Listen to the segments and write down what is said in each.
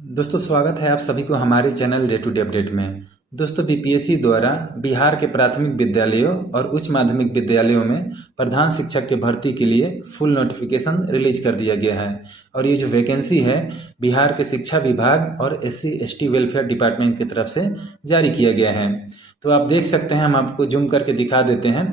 दोस्तों स्वागत है आप सभी को हमारे channel day to day update में। दोस्तों बीपीएससी द्वारा बिहार के प्राथमिक विद्यालयों और उच्च माध्यमिक विद्यालयों में प्रधान शिक्षक के भर्ती के लिए फुल नोटिफिकेशन रिलीज कर दिया गया है। और ये जो वैकेंसी है बिहार के शिक्षा विभाग और SC/ST वेलफेयर डिपार्टमेंट की तरफ से जारी किया गया है। तो आप देख सकते हैं, हम आपको जूम करके दिखा देते हैं।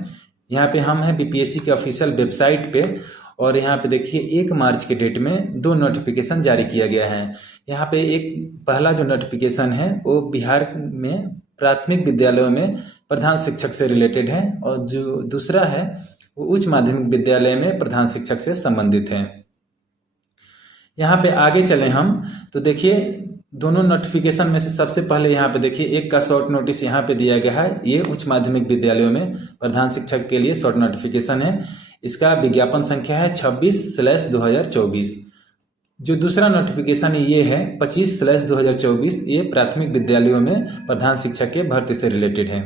यहाँ पे हम हैं बीपीएससी के ऑफिशियल वेबसाइट पे, और यहाँ पे देखिए 1 मार्च के डेट में 2 नोटिफिकेशन जारी किया गया है। यहाँ पे एक पहला जो नोटिफिकेशन है वो बिहार में प्राथमिक विद्यालयों में प्रधान शिक्षक से रिलेटेड है, और जो दूसरा है वो उच्च माध्यमिक विद्यालय में प्रधान शिक्षक से संबंधित है। यहाँ पे आगे चलें हम तो देखिए दोनों नोटिफिकेशन में से सबसे पहले यहाँ पे देखिए एक का शॉर्ट नोटिस यहाँ पे दिया गया है। ये उच्च माध्यमिक विद्यालयों में प्रधान शिक्षक के लिए शॉर्ट नोटिफिकेशन है। इसका विज्ञापन संख्या है 26/2024। जो दूसरा नोटिफिकेशन ये है 25/2024, ये प्राथमिक विद्यालयों में प्रधान शिक्षक के भर्ती से रिलेटेड है,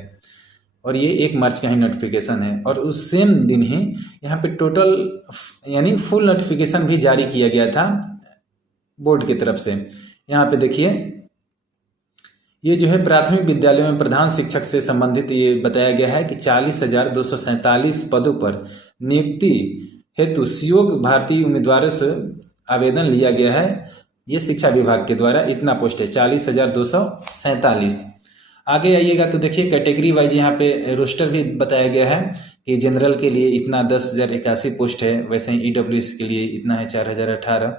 और ये 1 मार्च का ही नोटिफिकेशन है। और उस सेम दिन ही यहाँ पे टोटल यानी फुल नोटिफिकेशन भी जारी किया गया था बोर्ड की तरफ से। यहाँ पे देखिए ये जो है प्राथमिक विद्यालयों में प्रधान शिक्षक से संबंधित ये बताया गया है कि 40,247 पदों पर नियुक्ति हेतु योग्य भारतीय उम्मीदवारों से आवेदन लिया गया है। ये शिक्षा विभाग के द्वारा इतना पोस्ट है 40,247। आगे आइएगा तो देखिए कैटेगरी वाइज यहाँ पे रोस्टर भी बताया गया है कि जनरल के लिए इतना 10,081 पोस्ट है, वैसे ही EWS के लिए इतना है 4,018।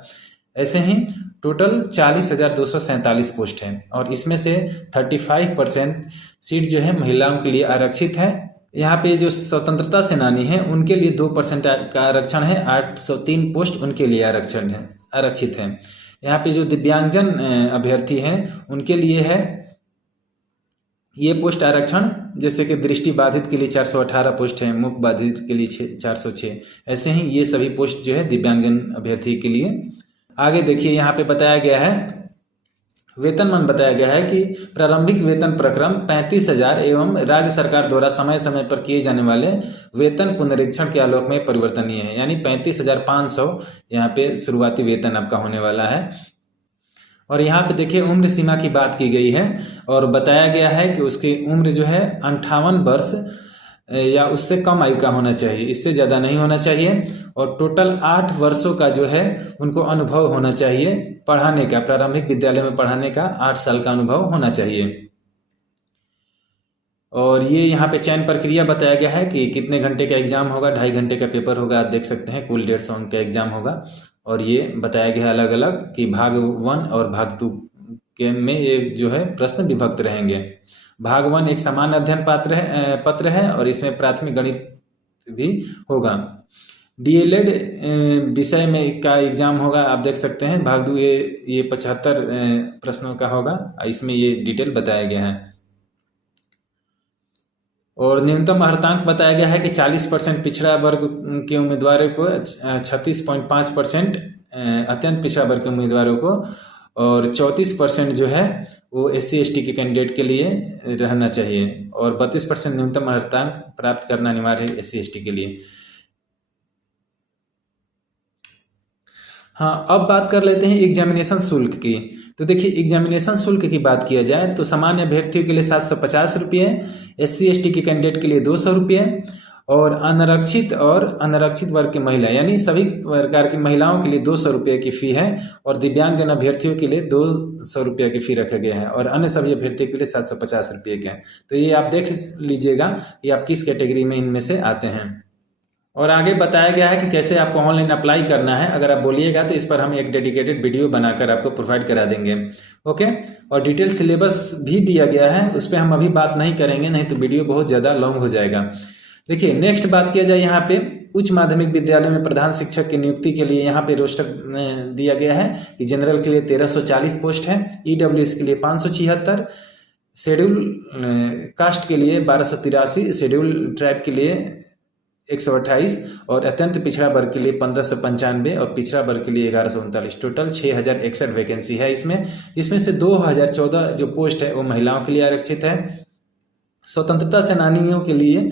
ऐसे ही टोटल 40,247 पोस्ट है, और इसमें से 35% सीट जो है महिलाओं के लिए आरक्षित है। यहाँ पे जो स्वतंत्रता सेनानी हैं उनके लिए 2% का आरक्षण है। 803 पोस्ट उनके लिए आरक्षित है। यहाँ पे जो दिव्यांगजन अभ्यर्थी हैं उनके लिए है ये पोस्ट आरक्षण, जैसे कि दृष्टि बाधित के लिए 418 पोस्ट है, मूक बाधित के लिए 406। ऐसे ही ये सभी पोस्ट जो है दिव्यांगजन अभ्यर्थी के लिए। आगे देखिए यहाँ पे बताया गया है वेतनमान बताया गया है कि प्रारंभिक वेतन प्रक्रम 35,000 एवं राज्य सरकार द्वारा समय समय पर किए जाने वाले वेतन पुनरीक्षण के आलोक में परिवर्तनीय है। यानी 35,500 यहाँ पे शुरुआती वेतन आपका होने वाला है। और यहाँ पे देखिए उम्र सीमा की बात की गई है, और बताया गया है कि उसकी उम्र जो है 58 वर्ष या उससे कम आयु का होना चाहिए, इससे ज़्यादा नहीं होना चाहिए। और टोटल 8 वर्षों का जो है उनको अनुभव होना चाहिए पढ़ाने का, प्रारंभिक विद्यालय में पढ़ाने का 8 साल का अनुभव होना चाहिए। और ये यहाँ पे चयन प्रक्रिया बताया गया है कि कितने घंटे का एग्जाम होगा, 2.5 घंटे का पेपर होगा। आप देख सकते हैं कुल 150 अंक का एग्जाम होगा। और ये बताया गया अलग अलग कि भाग 1 और भाग 2 के में ये जो है प्रश्न विभक्त रहेंगे। भाग 1 एक सामान्य अध्ययन पत्र है, और इसमें प्राथमिक गणित भी होगा। DLED विषय में का एग्जाम होगा, आप देख सकते हैं। भाग 2 ये 75 प्रश्नों का होगा, इसमें ये डिटेल बताया गया है। और न्यूनतम अर्हतांक बताया गया है कि 40% पिछड़ा वर्ग के उम्मीदवारों को, 36.5% अत्यंत पिछड़ा वर्ग के उम्मीदवारों को, और 34% जो है वो SC/ST के कैंडिडेट के लिए रहना चाहिए, और 32% न्यूनतम अर्हतांक प्राप्त करना अनिवार्य है SC/ST के लिए। हाँ, अब बात कर लेते हैं एग्जामिनेशन शुल्क की। तो देखिए एग्जामिनेशन शुल्क की बात किया जाए तो सामान्य अभ्यर्थियों के लिए 750 रुपये, SC/ST के कैंडिडेट के लिए 200 रुपये, और अनारक्षित वर्ग की महिला यानी सभी प्रकार की महिलाओं के लिए 200 रुपये की फ़ी है, और दिव्यांगजन अभ्यर्थियों के लिए 200 रुपये की फ़ी रखा गया है, और अन्य सभी अभ्यर्थियों के लिए 750 रुपये के हैं। तो ये आप देख लीजिएगा कि आप किस कैटेगरी में इनमें से आते हैं। और आगे बताया गया है कि कैसे आपको ऑनलाइन अप्लाई करना है। अगर आप बोलिएगा तो इस पर हम एक डेडिकेटेड वीडियो बनाकर आपको प्रोवाइड करा देंगे। ओके, और डिटेल सिलेबस भी दिया गया है, उस पर हम अभी बात नहीं करेंगे, नहीं तो वीडियो बहुत ज़्यादा लॉन्ग हो जाएगा। देखिए नेक्स्ट बात किया जाए यहाँ पे उच्च माध्यमिक विद्यालय में प्रधान शिक्षक की नियुक्ति के लिए यहाँ पे रोस्टर दिया गया है कि जनरल के लिए 1340 पोस्ट है, EWS के लिए 576, शेड्यूल कास्ट के लिए 1283, शेड्यूल ट्राइब के लिए 128, और अत्यंत पिछड़ा वर्ग के लिए 1595, और पिछड़ा वर्ग के लिए 1139। टोटल 6,061 वैकेंसी है इसमें, जिसमें से 2014 जो पोस्ट है वो महिलाओं के लिए आरक्षित है। स्वतंत्रता सेनानियों के लिए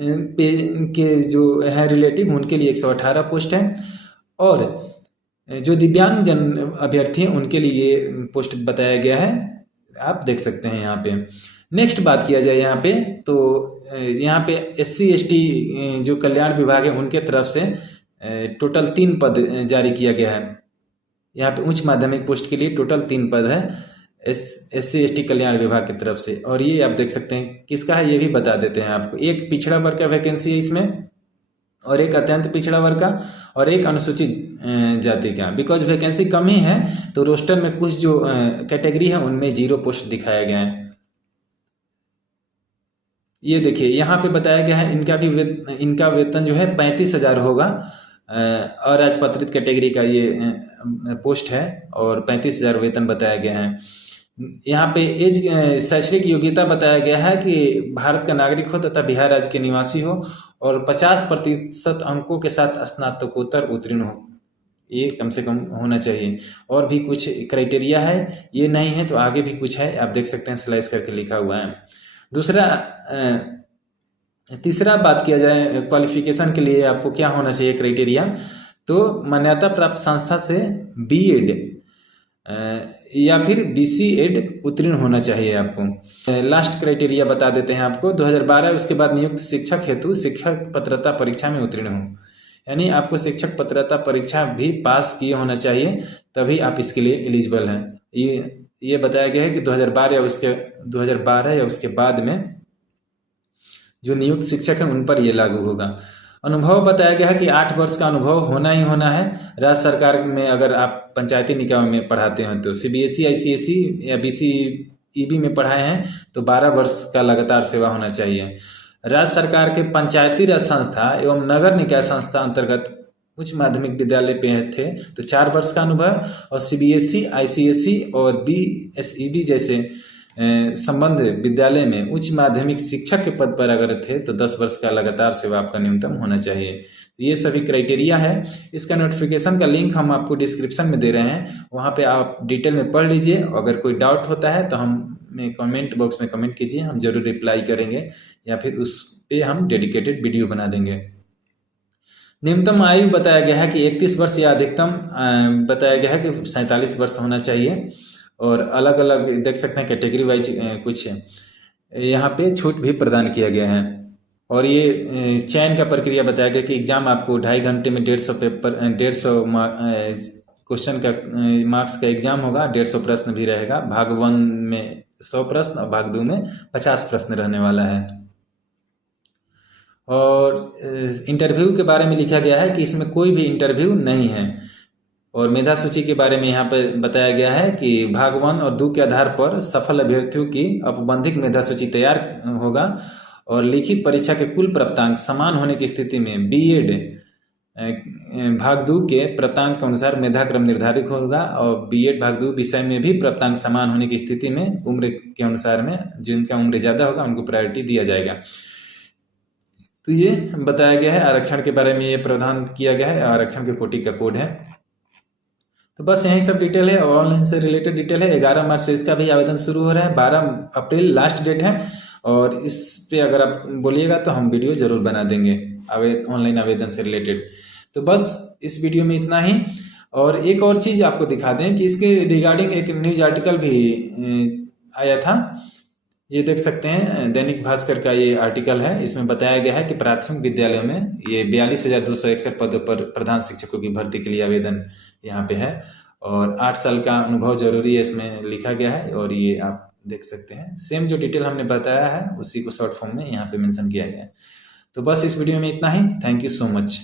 के जो है रिलेटिव उनके लिए 118 पोस्ट है, और जो दिव्यांग जन अभ्यर्थी हैं उनके लिए पोस्ट बताया गया है, आप देख सकते हैं यहाँ पे। नेक्स्ट बात किया जाए यहाँ पे, तो यहाँ पे SC ST जो कल्याण विभाग है उनके तरफ से टोटल 3 पद जारी किया गया है। यहाँ पे उच्च माध्यमिक पोस्ट के लिए टोटल 3 पद है SC ST कल्याण विभाग की तरफ से। और ये आप देख सकते हैं किसका है, ये भी बता देते हैं आपको। एक पिछड़ा वर्ग का वैकेंसी है इसमें, और एक अत्यंत पिछड़ा वर्ग का, और एक अनुसूचित जाति का। बिकॉज वैकेंसी कम ही है तो रोस्टर में कुछ जो कैटेगरी है उनमें 0 पोस्ट दिखाया गया है। ये देखिए यहाँ पे बताया गया है इनका वेतन जो है 35,000 होगा। अराजपत्रित कैटेगरी का ये पोस्ट है और 35,000 वेतन बताया गया है। यहाँ पे एज शैक्षणिक योग्यता बताया गया है कि भारत का नागरिक हो तथा बिहार राज्य के निवासी हो और 50% अंकों के साथ स्नातकोत्तर उत्तीर्ण हो, ये कम से कम होना चाहिए। और भी कुछ क्राइटेरिया है, ये नहीं है तो आगे भी कुछ है, आप देख सकते हैं स्लाइस करके लिखा हुआ है। तीसरा बात किया जाए क्वालिफिकेशन के लिए आपको क्या होना चाहिए क्राइटेरिया, तो मान्यता प्राप्त संस्था से B.Ed या फिर BC.Ed उत्तीर्ण होना चाहिए आपको। लास्ट क्राइटेरिया बता देते हैं आपको, 2012 उसके बाद नियुक्त शिक्षक हेतु शिक्षक पात्रता परीक्षा में उत्तीर्ण हो, यानी आपको शिक्षक पात्रता परीक्षा भी पास किए होना चाहिए तभी आप इसके लिए एलिजिबल हैं। ये बताया गया है कि 2012 या उसके बाद में जो नियुक्त शिक्षक हैं उन पर ये लागू होगा। अनुभव बताया गया है कि 8 वर्ष का अनुभव होना ही होना है। राज्य सरकार में अगर आप पंचायती निकाय में पढ़ाते हैं तो CBSE ICSE या BCEB में पढ़ाए हैं तो 12 वर्ष का लगातार सेवा होना चाहिए। राज्य सरकार के पंचायती राज संस्था एवं नगर निकाय संस्था अंतर्गत उच्च माध्यमिक विद्यालय पे थे तो 4 वर्ष का अनुभव, और CBSE ICSE और BSEB जैसे संबंध विद्यालय में उच्च माध्यमिक शिक्षक के पद पर अगर थे तो 10 वर्ष का लगातार सेवा आपका न्यूनतम होना चाहिए। ये सभी क्राइटेरिया है। इसका नोटिफिकेशन का लिंक हम आपको डिस्क्रिप्शन में दे रहे हैं, वहाँ पे आप डिटेल में पढ़ लीजिए। अगर कोई डाउट होता है तो हमें कमेंट बॉक्स में कमेंट कीजिए, हम जरूर रिप्लाई करेंगे या फिर उस पर हम डेडिकेटेड वीडियो बना देंगे। न्यूनतम आयु बताया गया है कि 31 वर्ष या अधिकतम बताया गया है कि 47 वर्ष होना चाहिए। और अलग अलग देख सकते हैं कैटेगरी वाइज कुछ यहाँ पे छूट भी प्रदान किया गया है। और ये चयन का प्रक्रिया बताया गया कि एग्ज़ाम आपको 2.5 घंटे में 150 पेपर 150 क्वेश्चन का मार्क्स का एग्ज़ाम होगा। 150 प्रश्न भी रहेगा। भाग 1 में 100 प्रश्न और भाग 2 में 50 प्रश्न रहने वाला है। और इंटरव्यू के बारे में लिखा गया है कि इसमें कोई भी इंटरव्यू नहीं है। और मेधा सूची के बारे में यहाँ पर बताया गया है कि भाग 1 और 2 के आधार पर सफल अभ्यर्थियों की औपबंधिक मेधा सूची तैयार होगा और लिखित परीक्षा के कुल प्राप्तांक समान होने की स्थिति में B.Ed भाग 2 के प्राप्तांक के अनुसार मेधा क्रम निर्धारित होगा। और B.Ed भाग 2 विषय में भी प्राप्तांक समान होने की स्थिति में उम्र के अनुसार में जिनका उम्र ज़्यादा होगा उनको प्रायोरिटी दिया जाएगा। तो ये बताया गया है। आरक्षण के बारे में ये प्रावधान किया गया है, आरक्षण के कोटि का कोड है। तो बस यही सब डिटेल है, ऑनलाइन से रिलेटेड डिटेल है। 11 मार्च से इसका भी आवेदन शुरू हो रहा है, 12 अप्रैल लास्ट डेट है। और इस पे अगर आप बोलिएगा तो हम वीडियो जरूर बना देंगे ऑनलाइन आवेदन से रिलेटेड। तो बस इस वीडियो में इतना ही। और एक और चीज़ आपको दिखा दें कि इसके रिगार्डिंग एक न्यूज आर्टिकल भी आया था, ये देख सकते हैं दैनिक भास्कर का ये आर्टिकल है। इसमें बताया गया है कि प्राथमिक विद्यालयों में ये 42,261 पदों पर प्रधान शिक्षकों की भर्ती के लिए आवेदन यहाँ पे है और 8 साल का अनुभव जरूरी है, इसमें लिखा गया है। और ये आप देख सकते हैं सेम जो डिटेल हमने बताया है उसी को शॉर्ट फॉर्म में यहाँ पे मेंशन किया गया है। तो बस इस वीडियो में इतना ही। Thank you so much.